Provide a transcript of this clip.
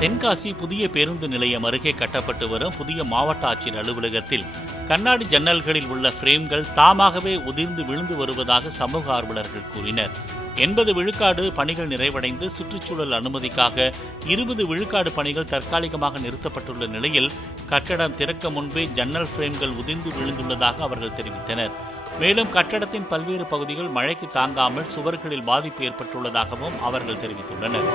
தென்காசி புதிய பேருந்து நிலையம் அருகே கட்டப்பட்டு வரும் புதிய மாவட்ட ஆட்சியர் அலுவலகத்தில் கண்ணாடி ஜன்னல்களில் உள்ள பிரேம்கள் தாமாகவே உதிர்ந்து விழுந்து வருவதாக சமூக ஆர்வலர்கள் கூறினர். 80 விழுக்காடு பணிகள் நிறைவடைந்து சுற்றுச்சூழல் அனுமதிக்காக 20 விழுக்காடு பணிகள் தற்காலிகமாக நிறுத்தப்பட்டுள்ள நிலையில் கட்டடம் திறக்க முன்பே ஜன்னல் பிரேம்கள் உதிர்ந்து விழுந்துள்ளதாக அவர்கள் தெரிவித்தனர். மேலும் கட்டடத்தின் பல்வேறு பகுதிகள் மழைக்கு தாங்காமல் சுவர்களில் பாதிப்பு ஏற்பட்டுள்ளதாகவும் அவர்கள் தெரிவித்துள்ளனர்.